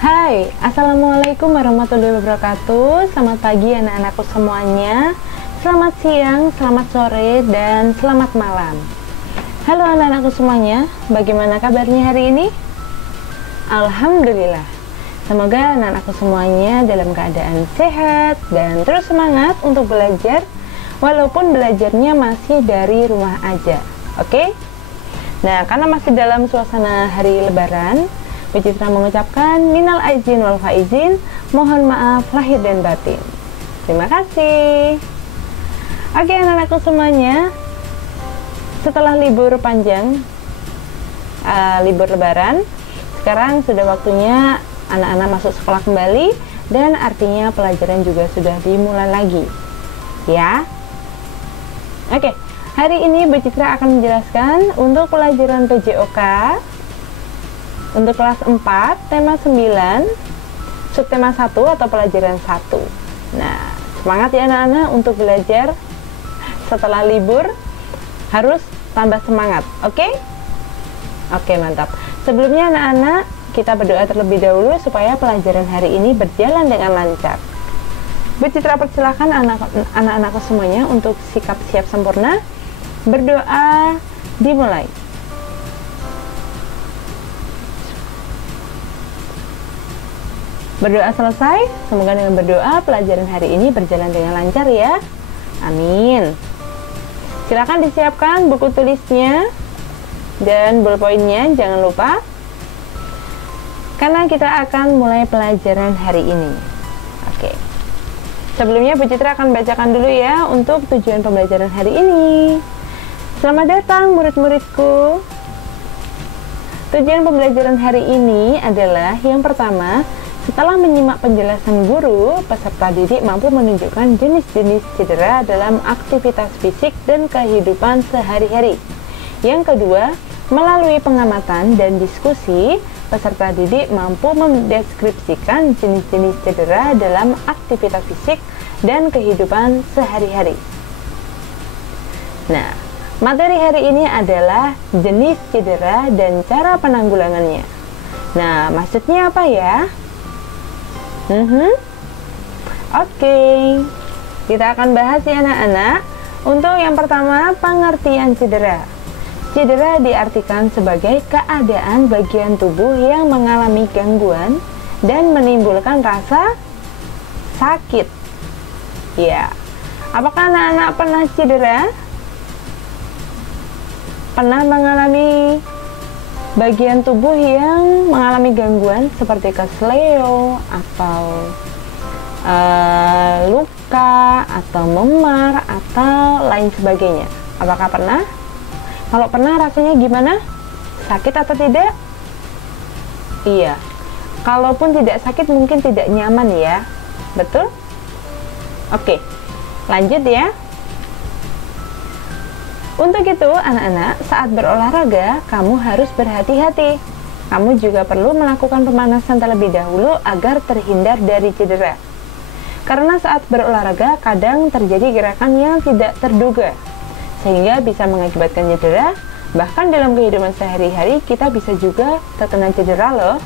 Hai, Assalamualaikum warahmatullahi wabarakatuh. Selamat pagi anak-anakku semuanya. Selamat siang, selamat sore, dan selamat malam. Halo anak-anakku semuanya, bagaimana kabarnya hari ini? Alhamdulillah. Semoga anak-anakku semuanya dalam keadaan sehat dan terus semangat untuk belajar, walaupun belajarnya masih dari rumah aja. Oke? Nah, karena masih dalam suasana hari Lebaran, Bu Citra mengucapkan minal aizin wal faizin, mohon maaf lahir dan batin. Terima kasih. Oke anak-anakku semuanya, setelah libur panjang, libur Lebaran, sekarang sudah waktunya anak-anak masuk sekolah kembali, dan artinya pelajaran juga sudah dimulai lagi. Ya. Oke, hari ini Bu Citra akan menjelaskan untuk pelajaran PJOK untuk kelas 4, tema 9, subtema 1 atau pelajaran 1. Nah, semangat ya anak-anak untuk belajar. Setelah libur harus tambah semangat, oke? Oke, mantap. Sebelumnya anak-anak, kita berdoa terlebih dahulu supaya pelajaran hari ini berjalan dengan lancar. Bu Citra persilahkan anak-anakku semuanya untuk sikap siap sempurna. Berdoa dimulai. Berdoa selesai, semoga dengan berdoa pelajaran hari ini berjalan dengan lancar ya. Amin. Silakan disiapkan buku tulisnya dan ballpointnya, jangan lupa. Karena kita akan mulai pelajaran hari ini. Oke. Sebelumnya Bu Citra akan bacakan dulu ya untuk tujuan pembelajaran hari ini. Selamat datang murid-muridku. Tujuan pembelajaran hari ini adalah yang pertama, setelah menyimak penjelasan guru, peserta didik mampu menunjukkan jenis-jenis cedera dalam aktivitas fisik dan kehidupan sehari-hari. Yang kedua, melalui pengamatan dan diskusi, peserta didik mampu mendeskripsikan jenis-jenis cedera dalam aktivitas fisik dan kehidupan sehari-hari. Nah, materi hari ini adalah jenis cedera dan cara penanggulangannya. Nah, maksudnya apa ya? Oke, kita akan bahas ya anak-anak. Untuk yang pertama, pengertian cedera. Cedera diartikan sebagai keadaan bagian tubuh yang mengalami gangguan dan menimbulkan rasa sakit. Ya, apakah anak-anak pernah cedera? Pernah mengalami bagian tubuh yang mengalami gangguan seperti kesleo atau luka atau memar atau lain sebagainya. Apakah pernah? Kalau pernah rasanya gimana? Sakit atau tidak? Iya. Kalaupun tidak sakit mungkin tidak nyaman ya. Betul? Oke. Lanjut ya. Untuk itu, anak-anak, saat berolahraga, kamu harus berhati-hati. Kamu juga perlu melakukan pemanasan terlebih dahulu agar terhindar dari cedera. Karena saat berolahraga, kadang terjadi gerakan yang tidak terduga, sehingga bisa mengakibatkan cedera. Bahkan dalam kehidupan sehari-hari, kita bisa juga terkena cedera loh.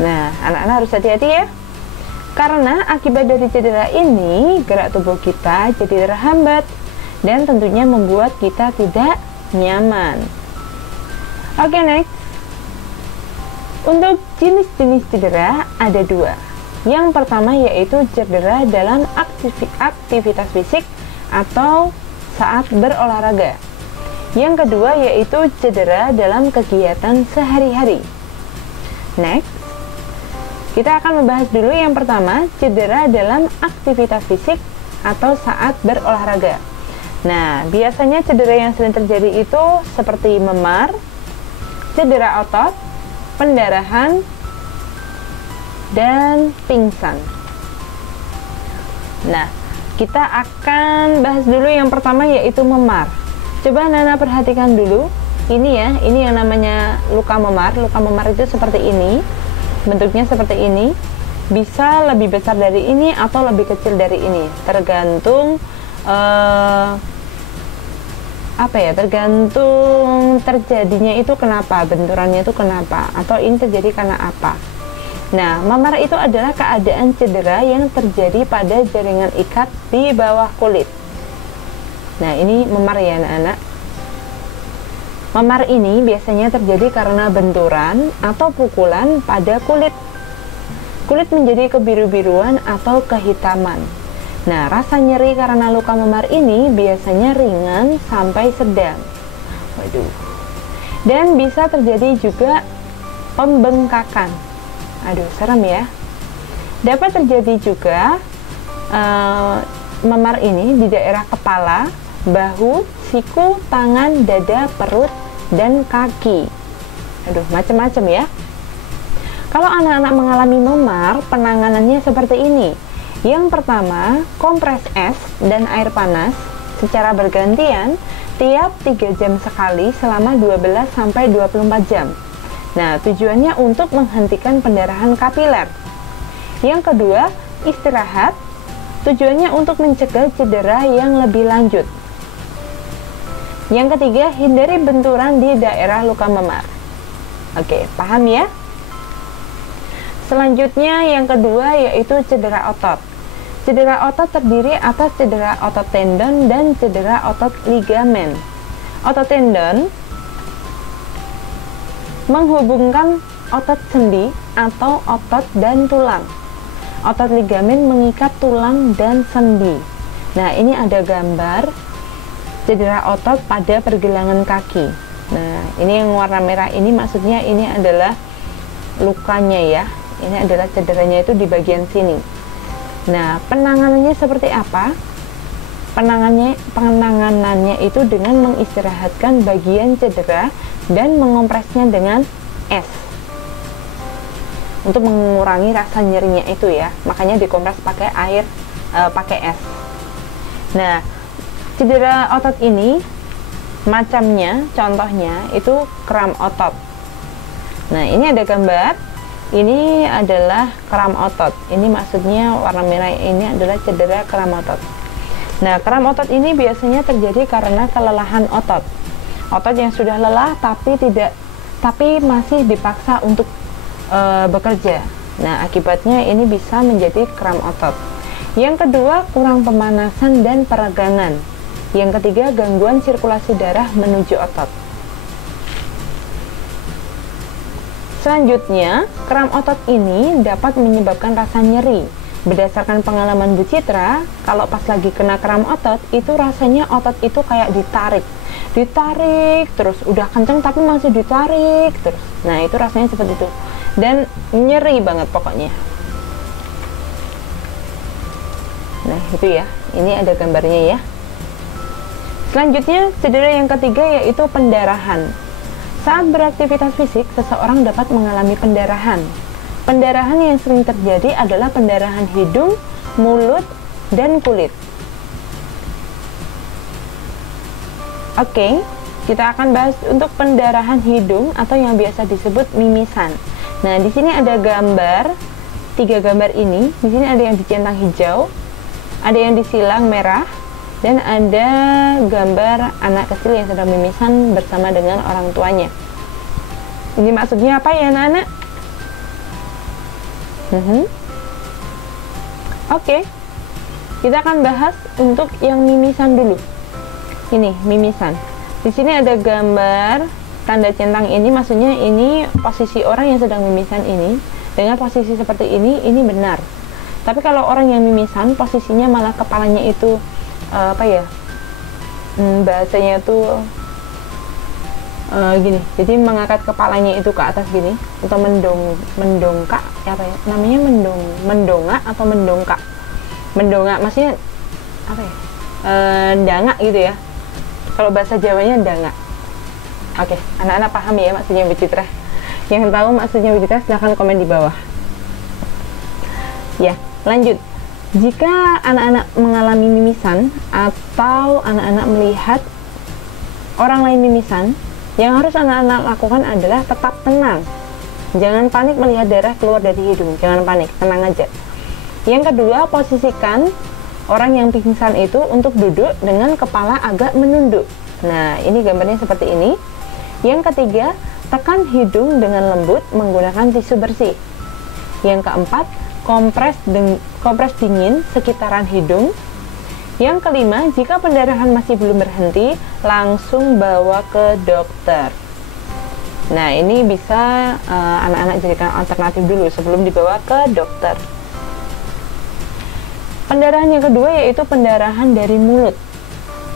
Nah, anak-anak harus hati-hati ya. Karena akibat dari cedera ini, gerak tubuh kita jadi terhambat, dan tentunya membuat kita tidak nyaman. Oke, next. Untuk jenis-jenis cedera ada dua. Yang pertama yaitu cedera dalam aktivitas fisik atau saat berolahraga. Yang kedua yaitu cedera dalam kegiatan sehari-hari. Next. Kita akan membahas dulu yang pertama, cedera dalam aktivitas fisik atau saat berolahraga. Nah, biasanya cedera yang sering terjadi itu seperti memar, cedera otot, pendarahan, dan pingsan. Nah, kita akan bahas dulu yang pertama yaitu memar. Coba anak-anak perhatikan dulu. Ini ya, ini yang namanya luka memar. Luka memar itu seperti ini. Bentuknya seperti ini. Bisa lebih besar dari ini atau lebih kecil dari ini. Tergantung tergantung terjadinya itu kenapa, benturannya itu kenapa, atau ini terjadi karena apa. Nah, memar itu adalah keadaan cedera yang terjadi pada jaringan ikat di bawah kulit. Nah, ini memar ya anak-anak. Memar ini biasanya terjadi karena benturan atau pukulan pada kulit. Kulit menjadi kebiru-biruan atau kehitaman. Nah, rasa nyeri karena luka memar ini biasanya ringan sampai sedang. Waduh. Dan bisa terjadi juga pembengkakan. Aduh, serem ya. Dapat terjadi juga memar ini di daerah kepala, bahu, siku, tangan, dada, perut, dan kaki. Aduh, macam-macam ya. Kalau anak-anak mengalami memar, penanganannya seperti ini. Yang pertama, kompres es dan air panas secara bergantian tiap 3 jam sekali selama 12-24 jam. Nah, tujuannya untuk menghentikan pendarahan kapiler. Yang kedua, istirahat. Tujuannya untuk mencegah cedera yang lebih lanjut. Yang ketiga, hindari benturan di daerah luka memar. Oke, paham ya? Selanjutnya yang kedua yaitu cedera otot. Cedera otot terdiri atas cedera otot tendon dan cedera otot ligamen. Otot tendon menghubungkan otot sendi atau otot dan tulang. Otot ligamen mengikat tulang dan sendi. Nah, ini ada gambar cedera otot pada pergelangan kaki. Nah, ini yang warna merah ini maksudnya ini adalah lukanya ya. Ini adalah cederanya itu di bagian sini. Nah, penanganannya seperti apa? Penanganannya itu dengan mengistirahatkan bagian cedera dan mengompresnya dengan es untuk mengurangi rasa nyerinya itu ya, makanya dikompres pakai air, pakai es. Nah, cedera otot ini macamnya, contohnya itu kram otot. Nah, ini ada gambar, ini adalah kram otot, ini maksudnya warna merah ini adalah cedera kram otot. Nah, kram otot ini biasanya terjadi karena kelelahan otot. Otot yang sudah lelah tapi masih dipaksa untuk bekerja. Nah, akibatnya ini bisa menjadi kram otot. Yang kedua, kurang pemanasan dan peregangan. Yang ketiga, gangguan sirkulasi darah menuju otot. Selanjutnya, kram otot ini dapat menyebabkan rasa nyeri. Berdasarkan pengalaman Bu Citra, kalau pas lagi kena kram otot, itu rasanya otot itu kayak ditarik terus, udah kenceng tapi masih ditarik terus. Nah, itu rasanya seperti itu dan nyeri banget pokoknya. Nah, itu ya, ini ada gambarnya ya. Selanjutnya, cedera yang ketiga yaitu pendarahan. Saat beraktivitas fisik, seseorang dapat mengalami pendarahan. Pendarahan yang sering terjadi adalah pendarahan hidung, mulut, dan kulit. Oke, kita akan bahas untuk pendarahan hidung atau yang biasa disebut mimisan. Nah, di sini ada gambar, 3 gambar ini. Di sini ada yang dicentang hijau, ada yang disilang merah, dan ada gambar anak kecil yang sedang mimisan bersama dengan orang tuanya. Ini maksudnya apa ya anak-anak? Oke, kita akan bahas untuk yang mimisan dulu. Ini mimisan. Di sini ada gambar tanda centang ini, maksudnya ini posisi orang yang sedang mimisan ini. Dengan posisi seperti ini benar. Tapi kalau orang yang mimisan posisinya malah kepalanya itu bahasanya tuh gini. Jadi mengangkat kepalanya itu ke atas gini atau mendongak namanya mendongak atau mendongkak. Mendongak maksudnya dangak gitu ya. Kalau bahasa Jawanya dangak. Oke, anak-anak paham ya maksudnya Bu Citra? Yang tahu maksudnya Bu Citra silahkan komen di bawah. Ya, lanjut. Jika anak-anak mengalami mimisan atau anak-anak melihat orang lain mimisan, yang harus anak-anak lakukan adalah tetap tenang. Jangan panik melihat darah keluar dari hidung. Jangan panik, tenang aja. Yang kedua, posisikan orang yang pingsan itu untuk duduk dengan kepala agak menunduk. Nah, ini gambarnya seperti ini. Yang ketiga, tekan hidung dengan lembut menggunakan tisu bersih. Yang keempat, kompres dingin sekitaran hidung. Yang kelima, jika pendarahan masih belum berhenti, langsung bawa ke dokter. Nah, ini bisa anak-anak jadikan alternatif dulu sebelum dibawa ke dokter. Pendarahan yang kedua yaitu pendarahan dari mulut.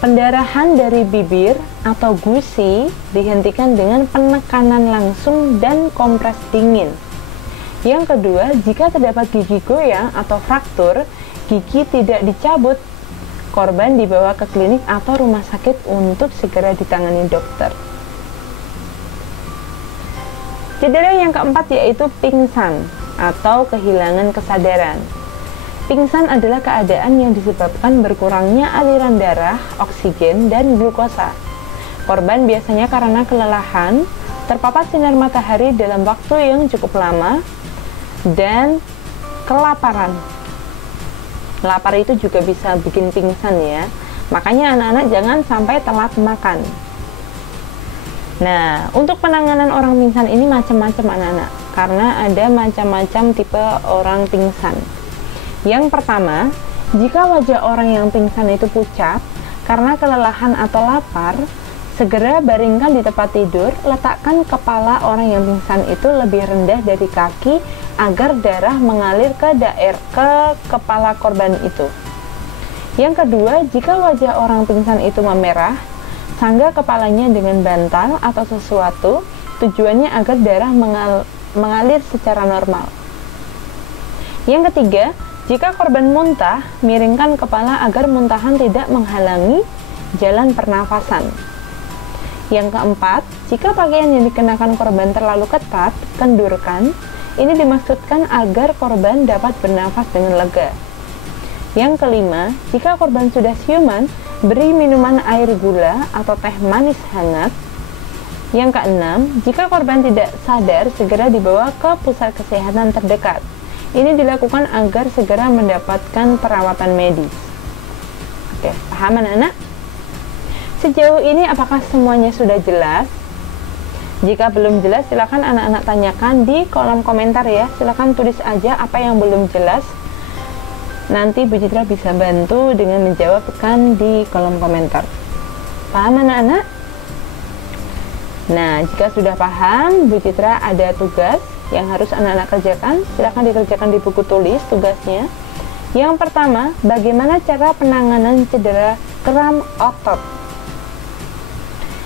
Pendarahan dari bibir atau gusi dihentikan dengan penekanan langsung dan kompres dingin. Yang kedua, jika terdapat gigi goyang atau fraktur, gigi tidak dicabut, korban dibawa ke klinik atau rumah sakit untuk segera ditangani dokter. Cedera yang keempat yaitu pingsan atau kehilangan kesadaran. Pingsan adalah keadaan yang disebabkan berkurangnya aliran darah, oksigen, dan glukosa. Korban biasanya karena kelelahan, terpapar sinar matahari dalam waktu yang cukup lama, dan kelaparan. Lapar itu juga bisa bikin pingsan ya. Makanya anak-anak jangan sampai telat makan. Nah, untuk penanganan orang pingsan ini macam-macam anak-anak, karena ada macam-macam tipe orang pingsan. Yang pertama, jika wajah orang yang pingsan itu pucat karena kelelahan atau lapar, segera baringkan di tempat tidur, letakkan kepala orang yang pingsan itu lebih rendah dari kaki agar darah mengalir ke kepala korban itu. Yang kedua, jika wajah orang pingsan itu memerah, sanggah kepalanya dengan bantal atau sesuatu, tujuannya agar darah mengalir secara normal. Yang ketiga, jika korban muntah, miringkan kepala agar muntahan tidak menghalangi jalan pernafasan. Yang keempat, jika pakaian yang dikenakan korban terlalu ketat, kendurkan. Ini dimaksudkan agar korban dapat bernafas dengan lega. Yang kelima, jika korban sudah siuman, beri minuman air gula atau teh manis hangat. Yang keenam, jika korban tidak sadar, segera dibawa ke pusat kesehatan terdekat. Ini dilakukan agar segera mendapatkan perawatan medis. Oke, paham anak-anak? Sejauh ini apakah semuanya sudah jelas? Jika belum jelas, silakan anak-anak tanyakan di kolom komentar ya. Silakan tulis aja apa yang belum jelas. Nanti Bu Citra bisa bantu dengan menjawabkan di kolom komentar. Paham anak-anak? Nah, jika sudah paham, Bu Citra ada tugas yang harus anak-anak kerjakan. Silakan dikerjakan di buku tulis tugasnya. Yang pertama, bagaimana cara penanganan cedera kram otot?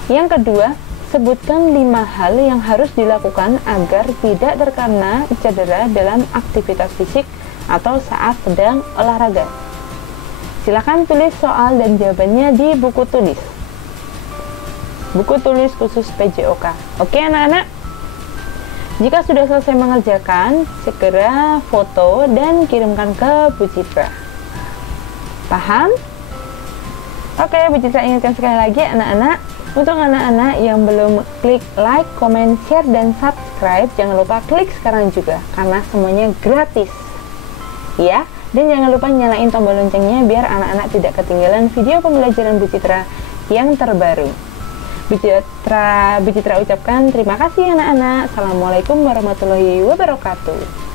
Yang kedua, sebutkan 5 hal yang harus dilakukan agar tidak terkena cedera dalam aktivitas fisik atau saat sedang olahraga. Silakan tulis soal dan jawabannya di buku tulis. Buku tulis khusus PJOK. Oke anak-anak? Jika sudah selesai mengerjakan, segera foto dan kirimkan ke Bu Citra. Paham? Oke, Bu Citra ingatkan sekali lagi anak-anak, untuk anak-anak yang belum klik like, comment, share, dan subscribe, jangan lupa klik sekarang juga, karena semuanya gratis. Ya, dan jangan lupa nyalain tombol loncengnya biar anak-anak tidak ketinggalan video pembelajaran Bu Citra yang terbaru. Bu Citra ucapkan terima kasih anak-anak. Assalamualaikum warahmatullahi wabarakatuh.